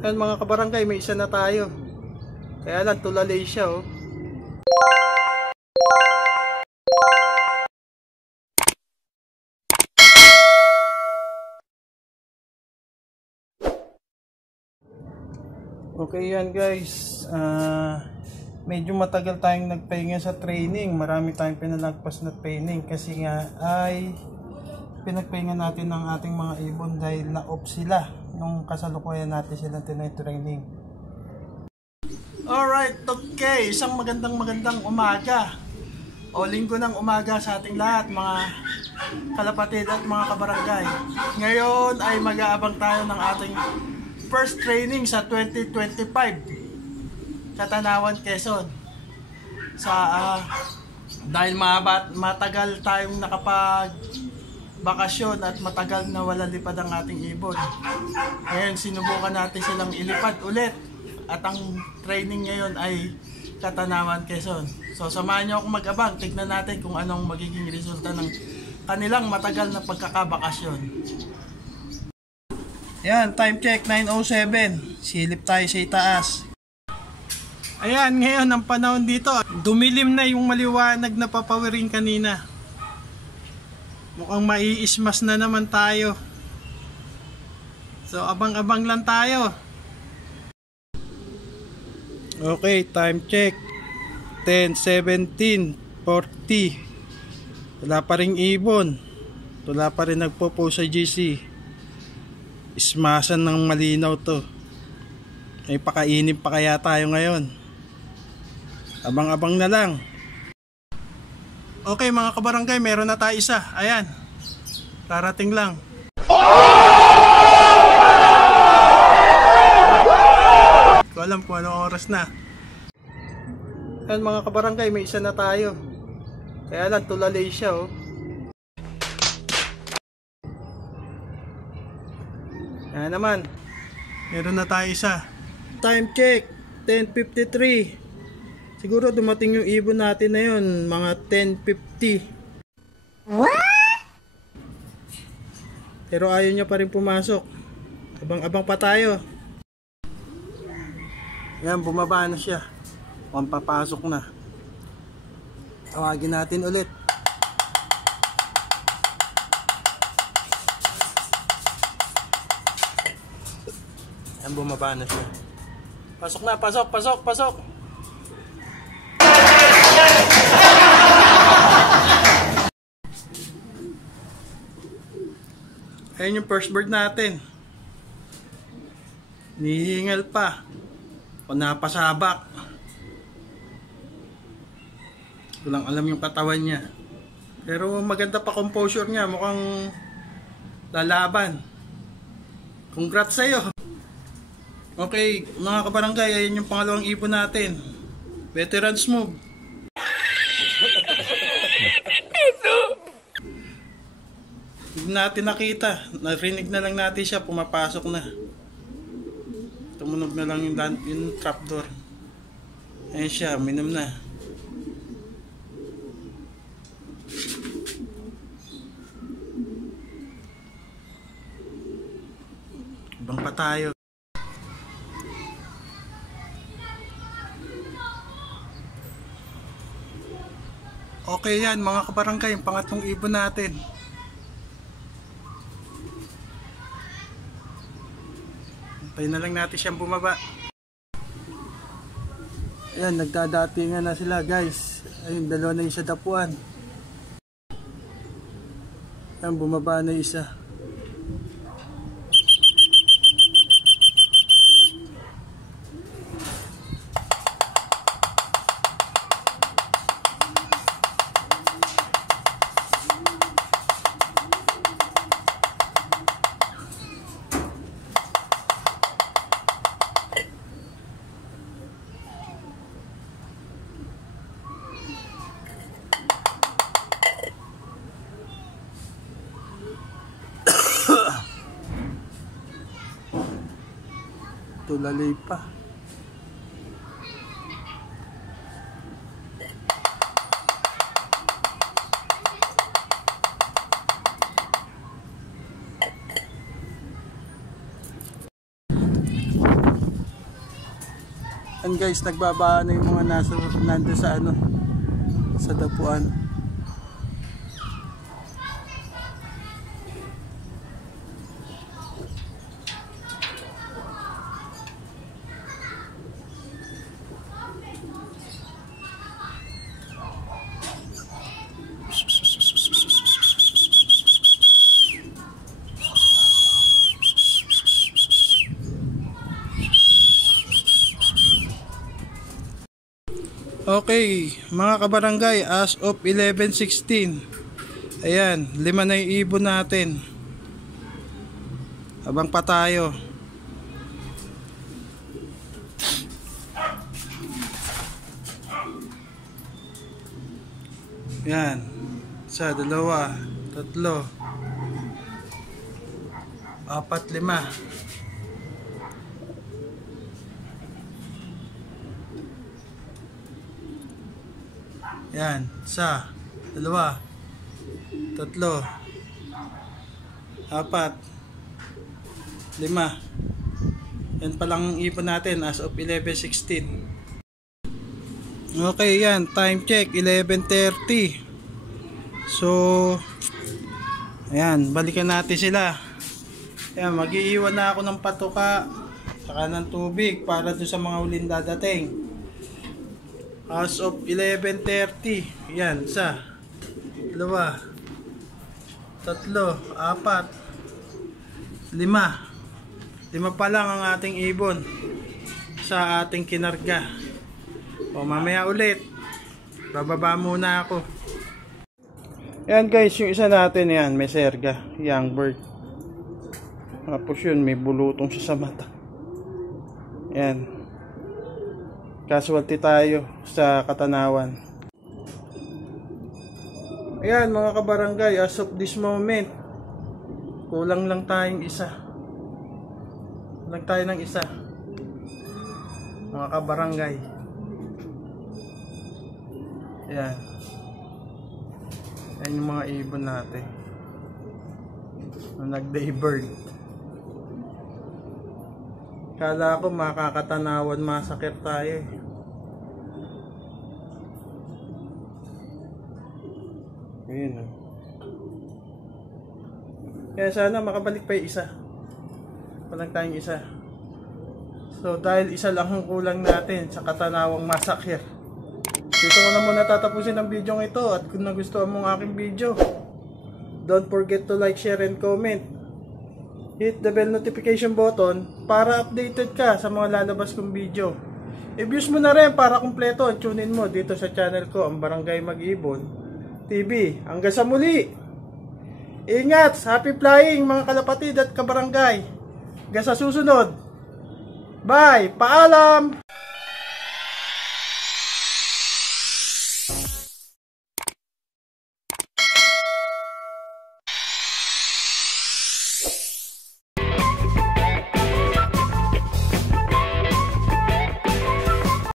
Ayan mga kabarangay, may isa na tayo. Kaya lang tulalay siya oh. Okay yan guys, medyo matagal tayong nagpahinga sa training. Marami tayong pinalagpas na training kasi nga ay pinagpahinga natin ng ating mga ibon dahil na-off sila nung kasalukuyan natin silang training. Alright, okay, isang magandang umaga o linggo ng umaga sa ating lahat mga kalapatid at mga kabarangay. Ngayon ay mag-aabang tayo ng ating first training sa 2025 sa Tanawan, Quezon. Dahil matagal tayong nakapag-bakasyon at matagal na wala lipad ang ating ibon. Ngayon sinubukan natin silang ilipad ulit at ang training ngayon ay sa Tanawan, Quezon. So samahan nyo akong mag-abang, tignan natin kung anong magiging resulta ng kanilang matagal na pagkakabakasyon. Ayan, time check 9:07. Silip tayo sa itaas. Ayan, ngayon ang panahon dito. Dumilim na yung maliwanag na papawirin kanina. Mukhang maiismas na naman tayo. So abang-abang lang tayo. Okay, time check 10:17:40. Wala pa ring ibon. Wala pa rin nagpo-post sa GC. Ismasan ng malinaw to. May pakainip pa kaya tayo ngayon. Abang-abang na lang. Okay mga kabarangay, meron na tayo isa. Ayan, darating lang. Hindi ko alam kung anong oras na. Ayan mga kabarangay, may isa na tayo. Kaya lang tulalay siya oh. Ayan naman, meron na tayo isa. Time check 10:53. Siguro dumating yung ibon natin na yun mga 10:50. What? Pero ayaw niya pa rin pumasok. Abang-abang pa tayo. Ayan, bumaba na siya. Papasok na. Tawagin natin ulit. Ayan, bumaba na siya. Pasok na, pasok. Ayan yung first bird natin. Nihingal pa. O napasabak. Walang alam yung katawan niya. Pero maganda pa composure niya. Mukhang lalaban. Congrats sa'yo. Okay, mga kabarangay, ayan yung pangalawang ibon natin. Veterans move. Hindi natin nakita. Narinig na lang natin siya, pumapasok na. Tumunog na lang yung trapdoor. Ayan siya, minom na. Ibang pa tayo. Okay yan mga kabarangay, yung pangatlong ibon natin. Antayin na lang natin siyang bumaba. Ayan, nagdadatingan na sila guys. Ayun, dalawa na yung sa dapuan. Ayan, bumaba na yung isa. Tulalay pa. And guys, nagbabaan na yung mga nando sa ano, sa dapuan. Okay, mga kabarangay, as of 11:16, ayan, 5 na yung ibon natin. Abang pa tayo. Yan, isa, dalawa, tatlo, apat, 5. Yan, isa, dalawa, tatlo, apat, 5. Yan palang ipon natin as of 11:16. Okay, yan, time check 11:30. So ayan, balikan natin sila. Ayan, mag-iiwan na ako ng patuka saka ng tubig para doon sa mga huling dadating. As of 11:30, yan, isa, dalawa, tatlo, apat, 5. 5 pa lang ang ating ibon sa ating kinarga. O mamaya ulit, bababa muna ako. Yan guys, yung isa natin yan, may serga, young bird. Tapos yun, may bulutong siya sa mata. Yan. Casualty tayo sa Katanawan. Ayan mga kabarangay, as of this moment, kulang lang tayong isa. Kulang tayo ng isa. Mga kabarangay. Ayan. Ayan yung mga ibon natin. Nag-day bird. Kala ko makakatanawan, masakit tayo eh. Ayun o. Kaya sana makabalik pa yung isa. Walang tayong isa. So dahil isa lang ang kulang natin sa katanawang masakir, dito ko na muna tatapusin ang video ito. At kung nagustuhan mo ang aking video, don't forget to like, share, and comment. Hit the bell notification button para updated ka sa mga lalabas kong video. I-views mo na rin para kumpleto ang tune in mo dito sa channel ko, ang Barangay Mag-Ibon TV. Hanggang sa muli, ingat, happy flying mga kalapatid at kabarangay. Hanggang sa susunod, bye, paalam!